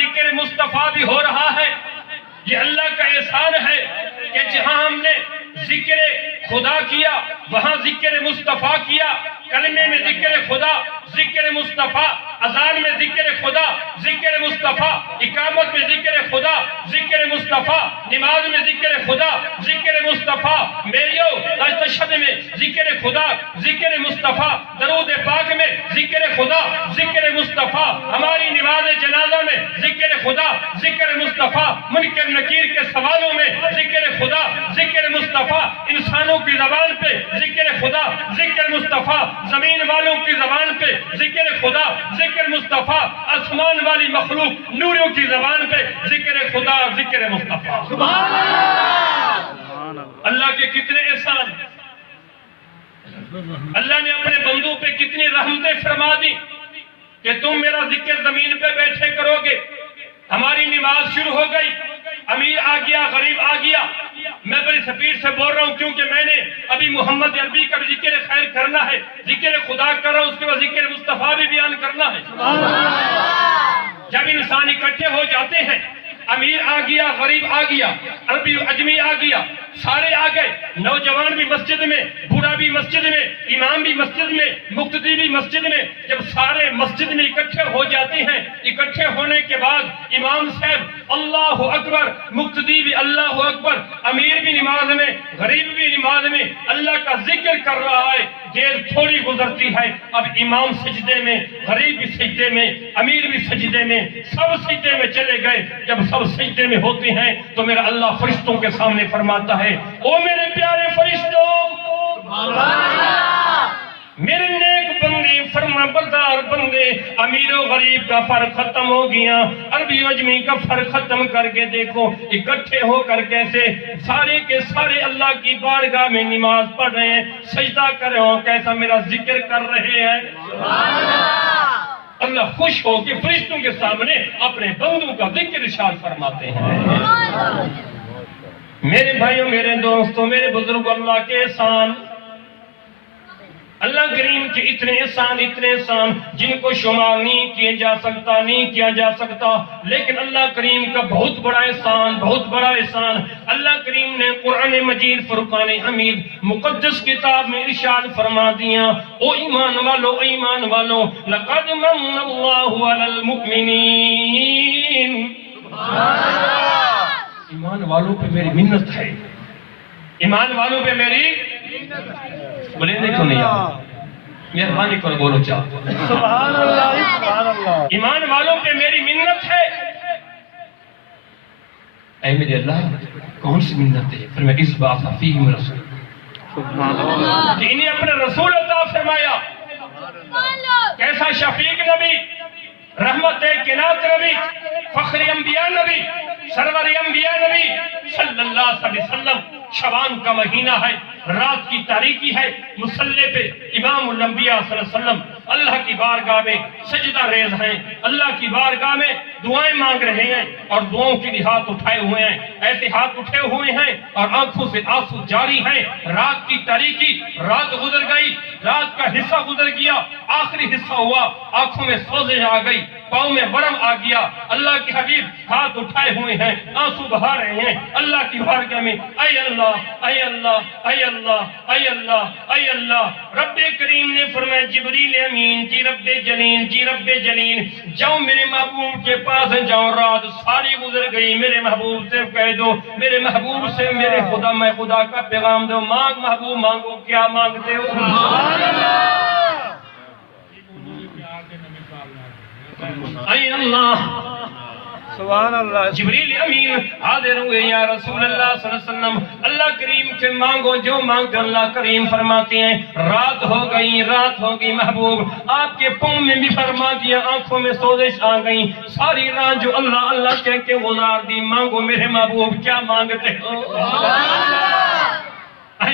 ذکر مصطفیٰ بھی ہو رہا ہے۔ یہ اللہ کا احسان ہے کہ جہاں ہم نے ذکر خدا کیا وہاں ذکر مصطفیٰ کیا، کلمے میں ذکر خدا، ذکر مصطفیٰ، اذان میں ذکر خدا، ذکر مصطفیٰ، اقامت میں ذکر خدا، ذکر مصطفیٰ، نماز میں ذکر خدا، ذکر مصطفیٰ، میریو تشہد میں ذکر خدا، ذکر مصطفیٰ، درود پاک میں ذکر خدا، ذکر مصطفیٰ، ہماری نماز جنازہ میں ذکر خدا، ذکر مصطفیٰ، منکر نکیر کے سوالوں میں ذکر خدا، ذکر مصطفیٰ، انسانوں کی زبان پہ ذکر خدا، ذکر مصطفیٰ، زمین والوں کی زبان پہ ذکر خدا، ذکر مصطفیٰ، آسمان والی مخلوق نوریوں کی زبان پہ ذکر خدا، ذکر مصطفیٰ۔ سبحان اللہ! اللہ کے کتنے احسان، اللہ نے اپنے بندوں پہ کتنی رحمتیں فرما دی کہ تم میرا ذکر زمین پہ بیٹھے کرو گے۔ ہماری نماز شروع ہو گئی، امیر آ گیا، غریب آ گیا، میں بڑی سپیڈ سے بول رہا ہوں کیونکہ میں نے ابھی محمد عربی کا بھی ذکر خیر کرنا ہے، ذکر خدا کر رہا ہوں، اس کے بعد ذکر مصطفیٰ بھی بیان کرنا ہے۔ جب انسان اکٹھے ہو جاتے ہیں، امیر آ گیا، غریب آ گیا، عربی عجمی آ گیا، سارے آ گئے، نوجوان بھی مسجد میں، بوڑھا بھی مسجد میں، امام بھی مسجد میں، مقتدی بھی مسجد میں، جب سارے مسجد میں اکٹھے ہو جاتے ہیں، اکٹھے ہونے کے بعد امام صاحب اللہ اکبر، مقتدی بھی اللہ اکبر، امیر بھی نماز میں، غریب بھی نماز میں اللہ کا ذکر کر رہا ہے، دیر تھوڑی گزرتی ہے، اب امام سجدے میں، غریب بھی سجدے میں، امیر بھی سجدے میں، سب سجدے میں چلے گئے۔ جب سب سجدے میں ہوتے ہیں تو میرا اللہ فرشتوں کے سامنے فرماتا ہے، او میرے پیارے فرشتوں، میرے نیک بندے، فرما بردار بندے، امیر و غریب کا فرق ختم ہو گیا، عربی و عجمی کا فرق ختم کر کے دیکھو اکٹھے ہو کر کیسے سارے کے سارے اللہ کی بارگاہ میں نماز پڑھ رہے ہیں، سجدہ کر رہے ہو، کیسا میرا ذکر کر رہے ہیں۔ اللہ خوش ہو کہ فرشتوں کے سامنے اپنے بندوں کا ذکر ارشاد فرماتے ہیں۔ میرے بھائیوں، میرے دوستوں، میرے بزرگوں، اللہ کے احسان، اللہ کریم کے اتنے احسان جن کو شمار نہیں کیا جا سکتا، نہیں کیا جا سکتا، لیکن اللہ کریم کا بہت بڑا احسان اللہ کریم نے قرآن مجید فرقان حمید مقدس کتاب میں ارشاد فرما دیا، او ایمان والو، لقد من اللہ علی المؤمنین، ایمان والوں پہ میری منت ہے، ایمان والوں پہ میری بولے دیکھو نہیں آؤ، مہربانی کرو بولو چاہ، سبحان اللہ، سبحان اللہ، ایمان والوں پہ میری منت ہے۔ اے میرے اللہ کون سی منت ہے؟ پھر میں اس بات فیہم رسول، کہ انہیں اپنے رسول عطا فرمایا، کیسا شفیق نبی، رحمت کائنات نبی، فخر انبیاء نبی، سرور انبیاء نبی صلی اللہ علیہ وسلم۔ شعبان کا مہینہ ہے، رات کی تاریکی ہے، مصلی پہ امام الانبیاء صلی اللہ علیہ وسلم اللہ کی بارگاہ میں سجدہ ریز ہیں، اللہ کی بارگاہ میں دعائیں مانگ رہے ہیں، اور دعاؤں کے لیے ہاتھ اٹھائے ہوئے ہیں، ایسے ہاتھ اٹھے ہوئے ہیں اور آنکھوں سے آنسو جاری ہیں۔ رات کی تاریکی، رات گزر گئی، رات کا حصہ گزر گیا، آخری حصہ ہوا، آنکھوں میں سوزش آ گئی، پاؤں میں ورم آ گیا، اللہ کے حبیب ہاتھ اٹھائے ہوئے ہیں، آنسو بہا رہے ہیں اللہ کی بارگاہ میں، اے اللہ، اے اللہ، اے اللہ، اے اللہ، اے اللہ۔ رب کریم نے فرمایا، جبریل امین جی رب جلین، جی رب جلین، جاؤ میرے محبوب کے پاس جاؤ، رات ساری گزر گئی، میرے محبوب سے کہہ دو، میرے محبوب سے میرے خدا، میں خدا کا پیغام دو، مانگ محبوب مانگو، کیا مانگتے ہو؟ اے اللہ، سبحان اللہ، جبریل امین حاضر ہوئے، یا رسول اللہ صلی اللہ علیہ وسلم، اللہ کریم سے مانگو جو مانگتے، اللہ کریم فرماتے ہیں رات ہو گئی محبوب، آپ کے پاؤں میں بھی فرما دیا، آنکھوں میں سوزش آ گئی، ساری رات جو اللہ اللہ کہہ کے گزار دی، مانگو میرے محبوب کیا مانگتے ہو؟